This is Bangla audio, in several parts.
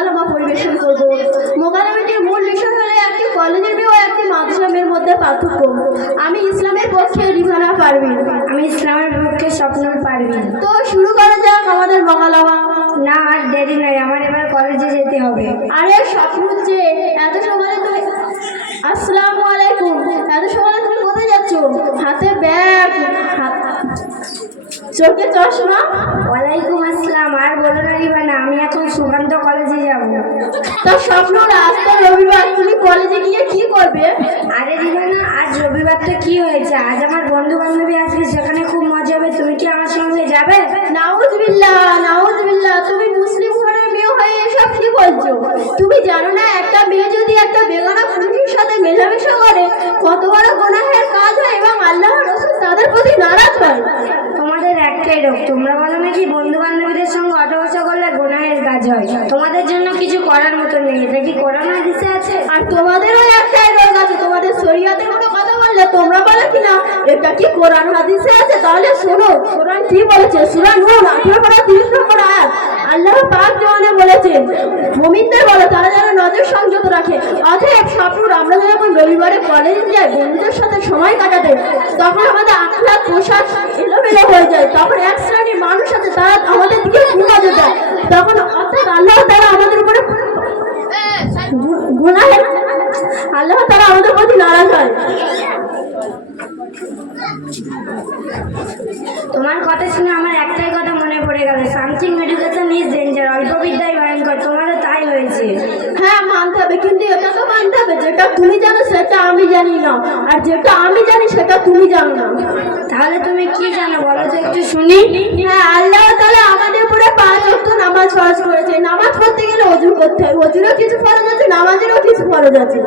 মোকালামা পরিবেশন করব। মোকালামাটির মূল বিষয় হলো একটি কলেজের মেয়ে ও একটি মাদ্রাসা মেয়ের মধ্যে পার্থক্য। আমি ইসলামের পক্ষে রিহানা পারভিন। আমি ইসলামের পক্ষে স্বপ্নুল পারভিন। তো শুরু করা যাক আমাদের মোকালামা। না, আর দেরি নয়, আমার এবার কলেজে যেতে হবে। আরে স্বপ্নুল যে এত সকালে তুমি, আসসালামু আলাইকুম, এত সকালে তুমি কোথায় যাচ্ছ? হাতে ব্যাগ, চোখে চশমা। ওয়ালাইকুম আসসালাম। আর বলো না রিবানা, আমি এখন সুকান্ত কলেজে যাব। তো স্বপ্নুল, আজ তো রবিবার, তুমি কলেজে গিয়ে কি করবে? আরে রিবানা, আজ রবিবার তো কি হয়েছে, আজ আমার বন্ধু বান্ধবী আসবে, সেখানে খুব মজা হবে। তুমি কি আমার সঙ্গে যাবে? নাউজুবিল্লাহ, নাউজুবিল্লাহ, তুমি মুসলিম ঘরের মেয়ে হয়ে এসব কি বলছো? তুমি জানো না একটা মেয়ে যদি একটা বেগানা পুরুষের সাথে মেলামেশা করে কত বড় গুনাহের কাজ হয় এবং আল্লাহ রাসূল তাদের প্রতি নারাজ হয়। তোমাদের একটাই রোগ, তোমরা বলো নাকি বন্ধু বান্ধবীদের সঙ্গে অটোবসা করলে গুনাহের কাজ হয়। তোমাদের জন্য কিছু করার মতো নেই, এটা কি কোরআন হাদিসে আছে? আর তোমাদেরও একটাই রোগ আছে, তোমাদের শরীয়তে কোনো কথা বললে তোমরা বলো কিনা এটা কি কোরআন হাদিসে আছে। তাহলে শোনো কোরআন কি বলেছে। সূরা নূর 18-30 নম্বর আয়াত, আল্লাহ পাক জানে বলেছেন মুমিনদের বলো তারা যেন নজর সংযত রাখে। অতএব স্বপ্নুর, আমরা যখন রবিবারে কলেজে যাই বন্ধুদের সাথে সময় কাটাতে, তখন আমাদের আখলাক পোশাক এলোমেলো হয়ে যায়। তখন এক শ্রেণীর মানুষ আছে তারা আমাদের দিকে নজর দেয়। তখন অর্থাৎ আল্লাহ তারা আমাদের উপরে গুনাহের, আল্লাহ তারা আমাদের প্রতি নারাজ হয়। তোমার কথা শুনে আমার একটাই কথা মনে পড়ে গেল, সামথিং এডুকেশন ইজ ডেঞ্জার। অল্প বিদ্যায় ভয়ঙ্কর। তোমারও তাই হয়েছে। হ্যাঁ, মানতে হবে, কিন্তু এটা তো মানতে হবে যেটা তুমি জানো সেটা আমি জানি না, আর যেটা আমি জানি সেটা তুমি জানো না। তাহলে তুমি কি জানো বলো তো একটু শুনি। হ্যাঁ, আল্লাহ তাআলা আমাদের উপরে 5 ওয়াক্ত নামাজ ফরজ করেছে। নামাজ পড়তে গেলে ওযু করতে হয়, ওযুরও কিছু ফরজ আছে, নামাজেরও কিছু ফরজ আছে।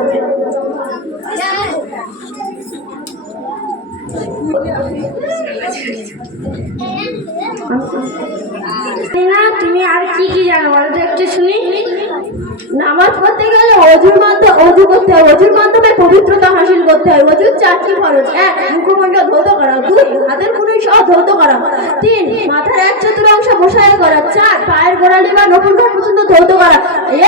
না, তুমি আর কি কি জানো বলো তো একটু শুনি। নামাজ পড়তে গেলে ওযুর মাধ্যমে ওযু করতে হয়, ওযুর মাধ্যমে পবিত্রতা হাসিল করতে হয়। ওযুর 4টি ফরজ: 1 মুখমণ্ডল ধৌত করা, 2 হাতের কুনুই সহ ধৌত করা, 3 মাথার 1/4 মোশায়া করা, 4 পায়ের গোড়ালি বা নখুনকার পর্যন্ত ধৌত করা।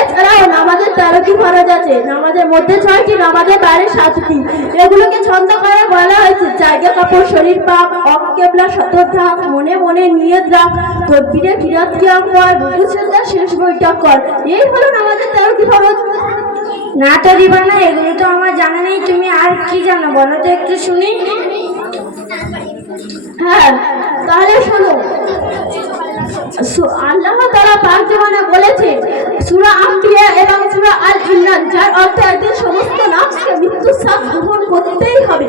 এছাড়াও নামাজের 13টি ফরজ আছে। নামাজের মধ্যে 6টি, নামাজের বাইরে 7টি। এগুলোকে ছন্দ করে বলা হয়েছে জায়গা কাপড়, শরীর পাক, অকেবলা সতর্ক থাক, মনে মনে নিয়ত রাখ, তকবীরে কিরাত কিয়াম কর, রুকু সিজদা শেষ বৈঠক কর। এই হলো নামাজের 13টি ফরজ। না তো রিবানা, এগুলো তো আমার জানা নেই। তুমি আর কি জানো বলো তো একটু শুনি। হ্যাঁ, তাহলে শোনো, আল্লাহ তাআলা পাক জামানে বলেছে সূরা আম্বিয়া এবং সূরা আল ইমরান, যার অর্থ একদিন সমস্ত নফসকে মৃত্যুর স্বাদ গ্রহণ করতেই হবে।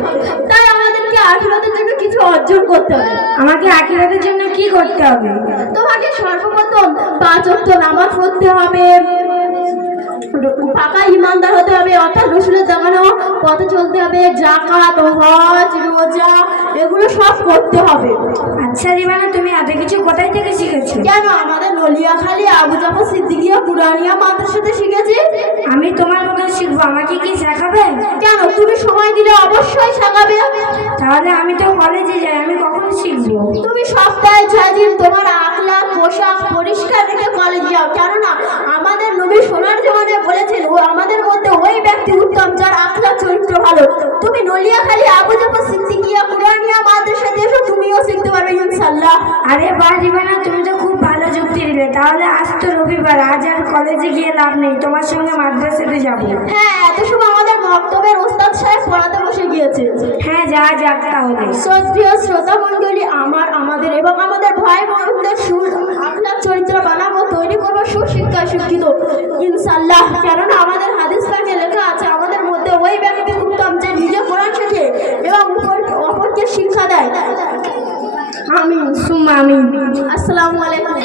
তাই আমাদেরকে আখিরাতের জন্য কিছু অর্জন করতে হবে। আমাকে আখিরাতের জন্য কি করতে হবে? তোমাকে সর্বপ্রথম 5 ওয়াক্ত নামাজ পড়তে হবে, পাকা ইমানদার হতে হবে, অর্থাৎ রাসূলের দেখানো পথে চলতে হবে, যাকাত, হজ, রোজা এগুলো সব করতে হবে। আচ্ছা রিবানা, তুমি এত কিছু কোথায় থেকে শিখেছো? কেন, আমাদের নলিয়াখালী আবু জাফর সিদ্দিকিয়া কুরআনিয়া মাদ্রাসাতে শিখেছি। আমি তোমার মতো শিখবো, আমাকে কি শেখাবে? কেন, তুমি সময় দিলে অবশ্যই শেখাবে। তাহলে আমি তো কলেজে যাই, আমি কখন শিখবো? তুমি সপ্তাহে 6 দিন তোমার আখলাক পোশাক পরিষ্কার রেখে কলেজে যাও। কেননা আমাদের নবী সোনার জীবনে বলেছেন ও আমাদের মধ্যে ওই ব্যক্তি উত্তম যার আখলাক চরিত্র ভালো। তুমি নলিয়াখালী আবু জাফর সিদ্দিকিয়া কুরআনিয়া মাদ্রাসাতে এসো, তুমিও শিখতে পারবে ইনশাআল্লাহ। আরে বাহ রিবানা, তুমি তো খুব ভালো যুক্তি দিলে। তাহলে আজ তো রবিবার, আজ আর কলেজে গিয়ে লাভ নেই, তোমার সঙ্গে মাদ্রাসাতে যাবো। হ্যাঁ, এত সময় আমাদের মক্তবের ওস্তাদ সাহেব পড়াতে বসে গিয়েছে। হ্যাঁ, যা যাক তাহলে। শ্রদ্ধেয় শ্রোতা মণ্ডলী, আমাদের এবং আমাদের ভাই বোনদের আখলাক চরিত্র বানাবো, তৈরি করবো সুশিক্ষায় শিক্ষিত ইনশাআল্লাহ। কেননা আমাদের হাদিস পাকে লেখা আছে আমাদের মধ্যে ওই ব্যক্তি উত্তম যে নিজে কোরআন শেখে এবং অপরকে শিক্ষা দেয়। আমিন সুম্মা আমিন। আসসালামু আলাইকুম।